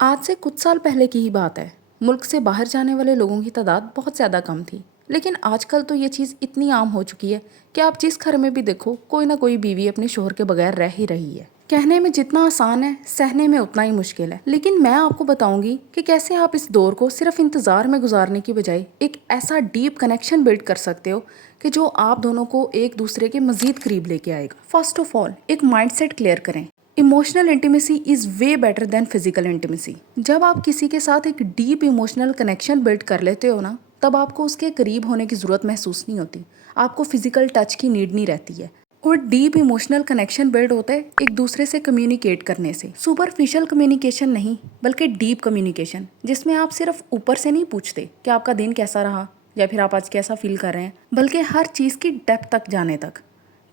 आज से कुछ साल पहले की ही बात है। मुल्क से बाहर जाने वाले लोगों की तादाद बहुत ज़्यादा कम थी। लेकिन आजकल तो ये चीज़ इतनी आम हो चुकी है कि आप जिस घर में भी देखो कोई ना कोई बीवी अपने शोहर के बगैर रह ही रही है। कहने में जितना आसान है, सहने में उतना ही मुश्किल है। लेकिन मैं आपको बताऊंगी कि कैसे आप इस दौर को सिर्फ इंतज़ार में गुजारने की बजाय एक ऐसा डीप कनेक्शन बिल्ड कर सकते हो कि जो आप दोनों को एक दूसरे के मज़ीद करीब लेके आएगा। फर्स्ट ऑफ ऑल, एक माइंडसेट क्लियर करें। Emotional intimacy is way better than physical intimacy. जब आप किसी के साथ एक डीप इमोशनल कनेक्शन बिल्ड कर लेते हो ना, तब आपको उसके करीब होने की ज़रूरत महसूस नहीं होती। आपको फिजिकल टच की नीड नहीं रहती है। और डीप इमोशनल कनेक्शन बिल्ड होता है एक दूसरे से कम्युनिकेट करने से। सुपरफिशियल कम्युनिकेशन नहीं, बल्कि डीप कम्युनिकेशन, जिसमें आप सिर्फ ऊपर से नहीं पूछते कि आपका दिन कैसा रहा या फिर आप आज कैसा फील कर रहे हैं, बल्कि हर चीज़ की डेप्थ तक जाने तक,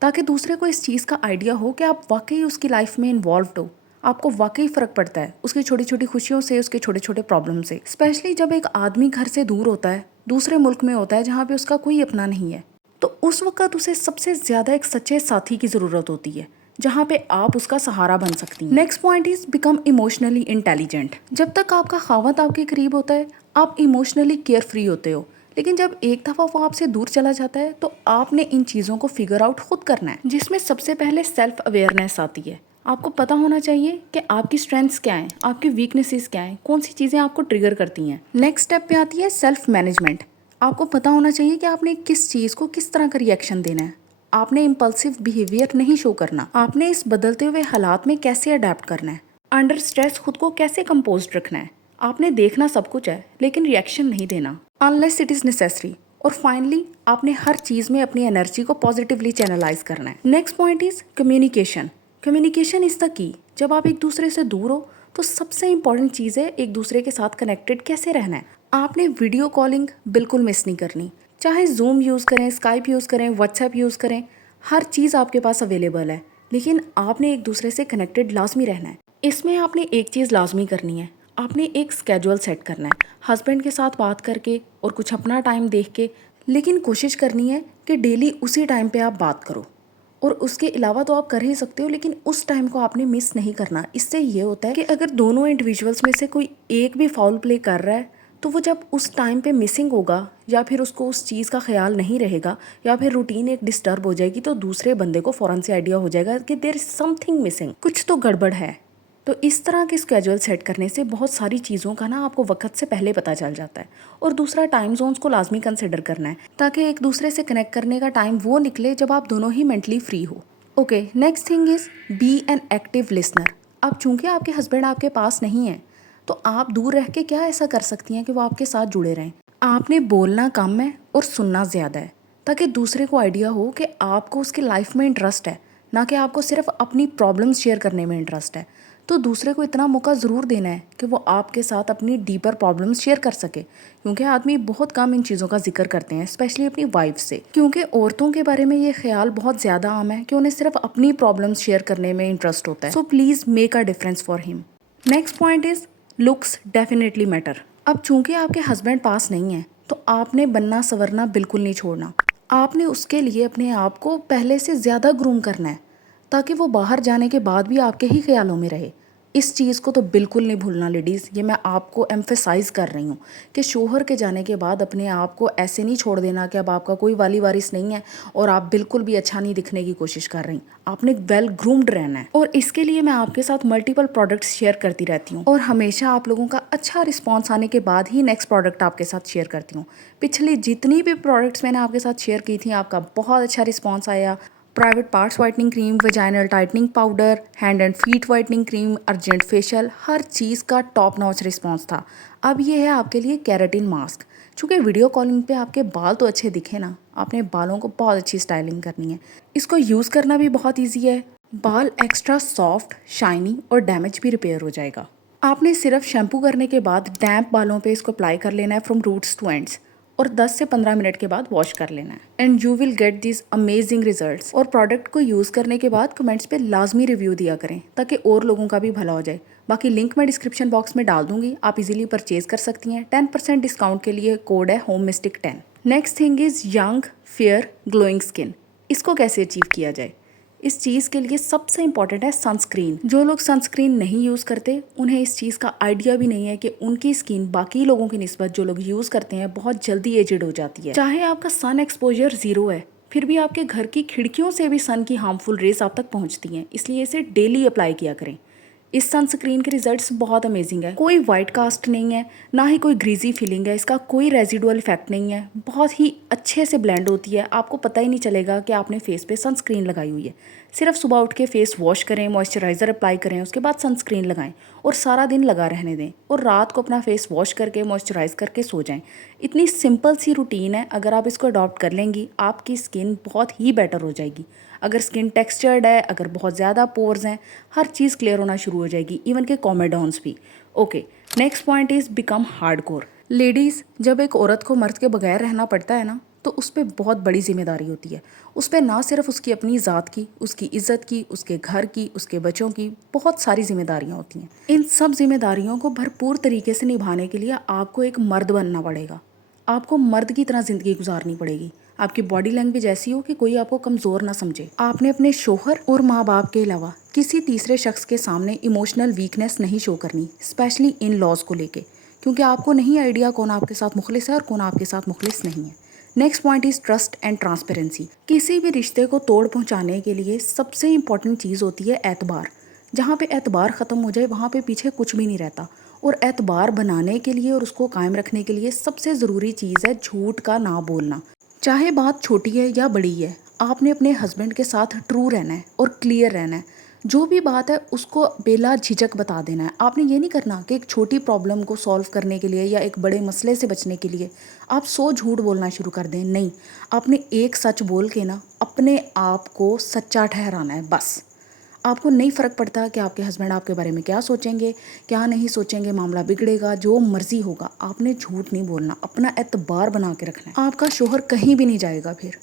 ताकि दूसरे को इस चीज़ का आइडिया हो कि आप वाकई उसकी लाइफ में इन्वॉल्व हो। आपको वाकई फ़र्क पड़ता है उसकी छोटी छोटी खुशियों से, उसके छोटे छोटे प्रॉब्लम से। स्पेशली जब एक आदमी घर से दूर होता है, दूसरे मुल्क में होता है जहाँ पे उसका कोई अपना नहीं है, तो उस वक्त उसे सबसे ज़्यादा एक सच्चे साथी की ज़रूरत होती है, जहाँ पे आप उसका सहारा बन सकती हैं। Next point is become emotionally intelligent. जब तक आपका खावत आपके करीब होता है, आप इमोशनली केयर फ्री होते हो। लेकिन जब एक दफ़ा वो आपसे दूर चला जाता है, तो आपने इन चीज़ों को फिगर आउट खुद करना है, जिसमें सबसे पहले सेल्फ अवेयरनेस आती है। आपको पता होना चाहिए कि आपकी स्ट्रेंथ्स क्या हैं, आपकी वीकनेसेस क्या हैं, कौन सी चीज़ें आपको ट्रिगर करती हैं। नेक्स्ट स्टेप पे आती है सेल्फ मैनेजमेंट। आपको पता होना चाहिए कि आपने किस चीज़ को किस तरह का रिएक्शन देना है। आपने इम्पल्सिव बिहेवियर नहीं शो करना। आपने इस बदलते हुए हालात में कैसे अडेप्ट करना है। अंडर स्ट्रेस खुद को कैसे कंपोज्ड रखना है। आपने देखना सब कुछ है, लेकिन रिएक्शन नहीं देना अनलेस इट इज़ नेसेसरी। और फाइनली, आपने हर चीज़ में अपनी एनर्जी को पॉजिटिवली चैनलाइज करना है। Next point is communication. Communication is the key. जब आप एक दूसरे से दूर हो, तो सबसे इंपॉर्टेंट चीज़ है एक दूसरे के साथ कनेक्टेड कैसे रहना है। आपने वीडियो कॉलिंग बिल्कुल मिस नहीं करनी। चाहे जूम यूज़ करें, स्काइप यूज़ करें, व्हाट्सएप यूज़ करें, हर चीज़ आपके पास अवेलेबल है। लेकिन आपने एक दूसरे से कनेक्टेड लाजमी रहना है। इसमें आपने एक चीज़ लाजमी करनी है, आपने एक स्केड्यूल सेट करना है हस्बैंड के साथ बात करके और कुछ अपना टाइम देख के। लेकिन कोशिश करनी है कि डेली उसी टाइम पे आप बात करो। और उसके अलावा तो आप कर ही सकते हो, लेकिन उस टाइम को आपने मिस नहीं करना। इससे ये होता है कि अगर दोनों इंडिविजुअल्स में से कोई एक भी फाउल प्ले कर रहा है, तो वो जब उस टाइम पे मिसिंग होगा, या फिर उसको उस चीज़ का ख्याल नहीं रहेगा, या फिर रूटीन एक डिस्टर्ब हो जाएगी, तो दूसरे बंदे को फ़ौरन से आइडिया हो जाएगा कि देयर इज समथिंग मिसिंग, कुछ तो गड़बड़ है। तो इस तरह के स्केड्यूल सेट करने से बहुत सारी चीज़ों का ना आपको वक्त से पहले पता चल जाता है। और दूसरा, टाइम जोन्स को लाजमी कंसिडर करना है, ताकि एक दूसरे से कनेक्ट करने का टाइम वो निकले जब आप दोनों ही मेंटली फ्री हो। Okay, next thing is be an active listener. अब चूंकि आपके हस्बैंड आपके पास नहीं है, तो आप दूर रह के क्या ऐसा कर सकती हैं कि वो आपके साथ जुड़े रहें। आपने बोलना कम है और सुनना ज़्यादा है, ताकि दूसरे को आइडिया हो कि आपको उसकी लाइफ में इंटरेस्ट है, ना कि आपको सिर्फ अपनी प्रॉब्लम्स शेयर करने में इंटरेस्ट है। तो दूसरे को इतना मौका ज़रूर देना है कि वो आपके साथ अपनी डीपर प्रॉब्लम्स शेयर कर सके, क्योंकि आदमी बहुत कम इन चीज़ों का जिक्र करते हैं, स्पेशली अपनी वाइफ से। क्योंकि औरतों के बारे में ये ख्याल बहुत ज़्यादा आम है कि उन्हें सिर्फ अपनी प्रॉब्लम्स शेयर करने में इंटरेस्ट होता है। So please make a difference for him. Next point is looks definitely matter. अब चूंकि आपके हस्बैंड पास नहीं है, तो आपने बनना संवरना बिल्कुल नहीं छोड़ना। आपने उसके लिए अपने आप को पहले से ज़्यादा ग्रूम करना है, ताकि वो बाहर जाने के बाद भी आपके ही ख्यालों में रहे। इस चीज़ को तो बिल्कुल नहीं भूलना लेडीज़। ये मैं आपको एम्फेसाइज़ कर रही हूँ कि शोहर के जाने के बाद अपने आप को ऐसे नहीं छोड़ देना कि अब आपका कोई वाली वारिस नहीं है और आप बिल्कुल भी अच्छा नहीं दिखने की कोशिश कर रही। आपने वेल ग्रूम्ड रहना है, और इसके लिए मैं आपके साथ मल्टीपल प्रोडक्ट्स शेयर करती रहती हूँ, और हमेशा आप लोगों का अच्छा रिस्पॉन्स आने के बाद ही नेक्स्ट प्रोडक्ट आपके साथ शेयर करती हूँ। पिछली जितनी भी प्रोडक्ट्स मैंने आपके साथ शेयर की थी, आपका बहुत अच्छा रिस्पॉन्स आया। Private parts whitening cream, vaginal tightening powder, hand and feet whitening cream, urgent facial, हर चीज़ का टॉप नॉच रिस्पांस था। अब ये है आपके लिए केराटिन मास्क। चूँकि वीडियो कॉलिंग पे आपके बाल तो अच्छे दिखे ना, आपने बालों को बहुत अच्छी स्टाइलिंग करनी है। इसको यूज़ करना भी बहुत ईजी है। बाल एक्स्ट्रा सॉफ्ट, शाइनी और डैमेज भी रिपेयर हो जाएगा। आपने सिर्फ शैम्पू करने के बाद डैम्प बालों पे इसको अप्लाई कर लेना है फ्रॉम रूट्स टू एंड्स, और 10 से 15 मिनट के बाद वॉश कर लेना है, and you will get this amazing results. और प्रोडक्ट को यूज़ करने के बाद कमेंट्स पे लाजमी रिव्यू दिया करें, ताकि और लोगों का भी भला हो जाए। बाकी लिंक मैं डिस्क्रिप्शन बॉक्स में डाल दूंगी, आप इजीली परचेज कर सकती हैं। 10% डिस्काउंट के लिए कोड है home mistake 10। Next thing is young fair glowing skin. इसको कैसे अचीव किया जाए? इस चीज़ के लिए सबसे इम्पॉर्टेंट है सनस्क्रीन। जो लोग सनस्क्रीन नहीं यूज़ करते उन्हें इस चीज़ का आइडिया भी नहीं है कि उनकी स्किन बाकी लोगों की निस्बत जो लोग यूज़ करते हैं बहुत जल्दी एजिड हो जाती है। चाहे आपका सन एक्सपोजर 0 है, फिर भी आपके घर की खिड़कियों से भी सन की हार्मफुल रेज आप तक पहुंचती हैं, इसलिए इसे डेली अप्लाई किया करें। इस सनस्क्रीन के रिजल्ट्स बहुत अमेजिंग है। कोई वाइट कास्ट नहीं है, ना ही कोई ग्रीजी फीलिंग है, इसका कोई रेजिडुअल इफेक्ट नहीं है, बहुत ही अच्छे से ब्लेंड होती है। आपको पता ही नहीं चलेगा कि आपने फेस पे सनस्क्रीन लगाई हुई है। सिर्फ सुबह उठ के फेस वॉश करें, मॉइस्चराइज़र अप्लाई करें, उसके बाद सनस्क्रीन लगाएं और सारा दिन लगा रहने दें और रात को अपना फेस वॉश करके मॉइस्चराइज करके सो जाएं। इतनी सिंपल सी रूटीन है, अगर आप इसको अडॉप्ट कर लेंगी आपकी स्किन बहुत ही बेटर हो जाएगी। अगर स्किन टेक्सचर्ड है, अगर बहुत ज़्यादा पोर्स हैं, हर चीज़ क्लियर होना शुरू हो जाएगी, इवन के कॉमेडॉन्स भी। Okay, next point is become hardcore. Ladies, जब एक औरत को मर्द के बगैर रहना पड़ता है ना, तो उस पर बहुत बड़ी जिम्मेदारी होती है। उस पर ना सिर्फ उसकी अपनी ज़ात की, उसकी इज़्ज़त की, उसके घर की, उसके बच्चों की बहुत सारी जिम्मेदारियाँ होती हैं। इन सब जिम्मेदारियों को भरपूर तरीके से निभाने के लिए आपको एक मर्द बनना पड़ेगा। आपको मर्द की तरह ज़िंदगी गुजारनी पड़ेगी। आपकी बॉडी लैंग्वेज ऐसी हो कि कोई आपको कमज़ोर ना समझे। आपने अपने शोहर और माँ बाप के अलावा किसी तीसरे शख्स के सामने इमोशनल वीकनेस नहीं शो करनी, स्पेशली इन लॉज को लेके, क्योंकि आपको नहीं आइडिया कौन आपके साथ मुखलिस है और कौन आपके साथ मुखलिस नहीं है। Next point is trust and transparency. किसी भी रिश्ते को तोड़ पहुँचाने के लिए सबसे इंपॉर्टेंट चीज़ होती है एतबार। जहाँ पे एतबार ख़त्म हो जाए वहाँ पे पीछे कुछ भी नहीं रहता। और एतबार बनाने के लिए और उसको कायम रखने के लिए सबसे ज़रूरी चीज़ है झूठ का ना बोलना। चाहे बात छोटी है या बड़ी है, आपने अपने हस्बैंड के साथ ट्रू रहना है और क्लियर रहना है। जो भी बात है उसको बेला झिझक बता देना है। आपने ये नहीं करना कि एक छोटी प्रॉब्लम को सॉल्व करने के लिए या एक बड़े मसले से बचने के लिए आप 100 झूठ बोलना शुरू कर दें। नहीं, आपने एक सच बोल के ना अपने आप को सच्चा ठहराना है बस। आपको नहीं फ़र्क पड़ता कि आपके हस्बैंड आपके बारे में क्या सोचेंगे, क्या नहीं सोचेंगे, मामला बिगड़ेगा, जो मर्ज़ी होगा। आपने झूठ नहीं बोलना, अपना एतबार बना के रखना है। आपका शोहर कहीं भी नहीं जाएगा फिर।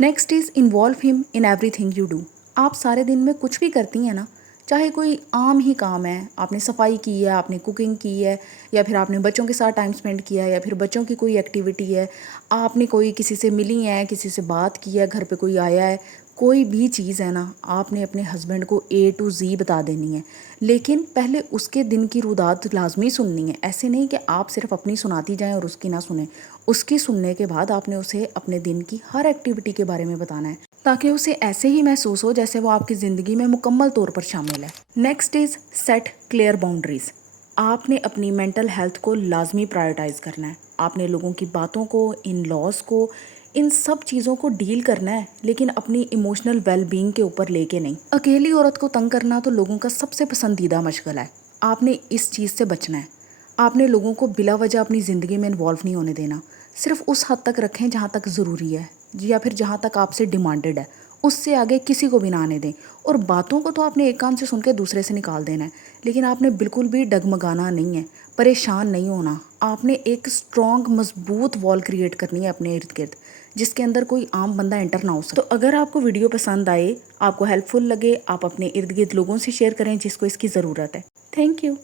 Next is involve him in everything you do. आप सारे दिन में कुछ भी करती हैं ना, चाहे कोई आम ही काम है, आपने सफाई की है, आपने कुकिंग की है, या फिर आपने बच्चों के साथ टाइम स्पेंड किया है, या फिर बच्चों की कोई एक्टिविटी है, आपने कोई किसी से मिली है, किसी से बात की है, घर पे कोई आया है, कोई भी चीज़ है ना, आपने अपने हस्बैंड को A to Z बता देनी है। लेकिन पहले उसके दिन की रुदात लाजमी सुननी है। ऐसे नहीं कि आप सिर्फ अपनी सुनाती जाएं और उसकी ना सुने। उसकी सुनने के बाद आपने उसे अपने दिन की हर एक्टिविटी के बारे में बताना है, ताकि उसे ऐसे ही महसूस हो जैसे वो आपकी ज़िंदगी में मुकम्मल तौर पर शामिल है। Next is set clear boundaries. आपने अपनी मेंटल हेल्थ को लाजमी प्रायोरिटाइज़ करना है। आपने लोगों की बातों को, इन लॉज को, इन सब चीज़ों को डील करना है, लेकिन अपनी इमोशनल वेलबींग के ऊपर लेके नहीं। अकेली औरत को तंग करना तो लोगों का सबसे पसंदीदा मशगला है। आपने इस चीज़ से बचना है। आपने लोगों को बिला वजह अपनी ज़िंदगी में इन्वॉल्व नहीं होने देना। सिर्फ उस हद तक रखें जहाँ तक ज़रूरी है, या फिर जहाँ तक आपसे डिमांडेड है। उससे आगे किसी को भी ना आने दें। और बातों को तो आपने एक कान से सुन के दूसरे से निकाल देना है, लेकिन आपने बिल्कुल भी डगमगाना नहीं है, परेशान नहीं होना। आपने एक स्ट्रॉन्ग मजबूत वॉल क्रिएट करनी है अपने इर्द गिर्द, जिसके अंदर कोई आम बंदा एंटर ना हो सके। तो अगर आपको वीडियो पसंद आए, आपको हेल्पफुल लगे, आप अपने इर्द गिर्द लोगों से शेयर करें जिसको इसकी ज़रूरत है। Thank you.